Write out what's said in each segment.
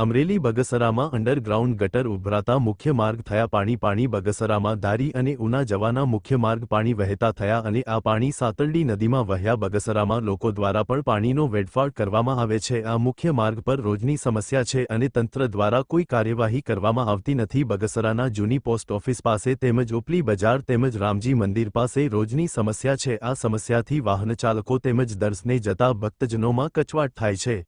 Amreli બગસરામાં underground ગટર ઉભરાતા મુખ્ય માર્ગ થયા પાણી બગસરામાં ધારી અને ઉના જવાના મુખ્ય માર્ગ પાણી વહેતા થયા અને આ પાણી સાતરડી નદીમાં વહ્યા। બગસરામાં લોકો દ્વારા પણ પાણીનો વેડફાટ કરવામાં આવે છે। આ મુખ્ય માર્ગ પર રોજની સમસ્યા છે અને તંત્ર દ્વારા કોઈ કાર્યવાહી કરવામાં આવતી નથી। બગસરાના જૂની પોસ્ટ ઓફિસ પાસે તેમજ ઉપલી બજાર તેમજ રામજી મંદિર પાસે રોજની સમસ્યા છે। આ સમસ્યાથી વાહનચાલકો તેમજ દર્શને જતા ભક્તજનોમાં કચવાટ થાય છે।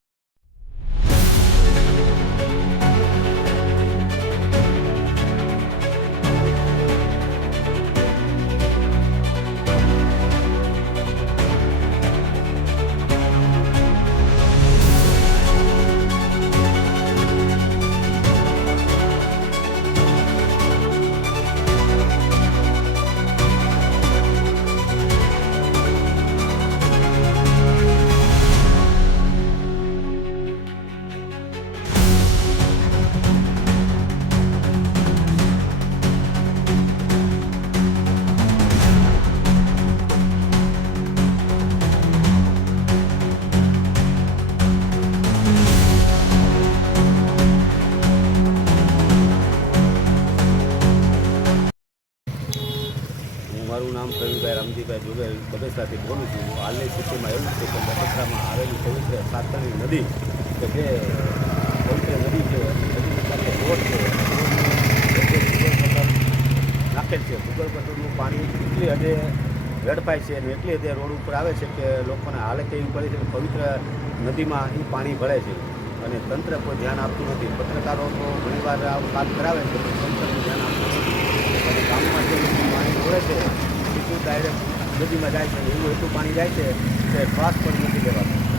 મારું નામ પ્રવીણભાઈ રામજીભાઈ જોગેલ બગસરાથી બોલું છું। હાલની સ્થિતિમાં એવું છે કે બગસરામાં આવેલી પવિત્ર સાતરડી નદી કે જે પવિત્ર નદી છે, નદીની સાથે રોડ છે, નાખેલ છે। ભૂગર્ભ ગટરનું પાણી એટલી હદે વેડફાય છે અને એટલી હદે રોડ ઉપર આવે છે કે લોકોને હાલત એવી પડે છે કે પવિત્ર નદીમાં એ પાણી ભળે છે અને તંત્ર કોઈ ધ્યાન આપતું નથી। પત્રકારો તો ઘણીવાર આવું વાત કરાવે છે પણ તંત્રનું ધ્યાન આપતું નથી અને ગામમાં જે પાણી ભળે છે સીધું ડાયરેક્ટ નદીમાં જાય છે, એવું એટલું પાણી જાય છે કે શ્વાસ પણ નથી લેવાતું।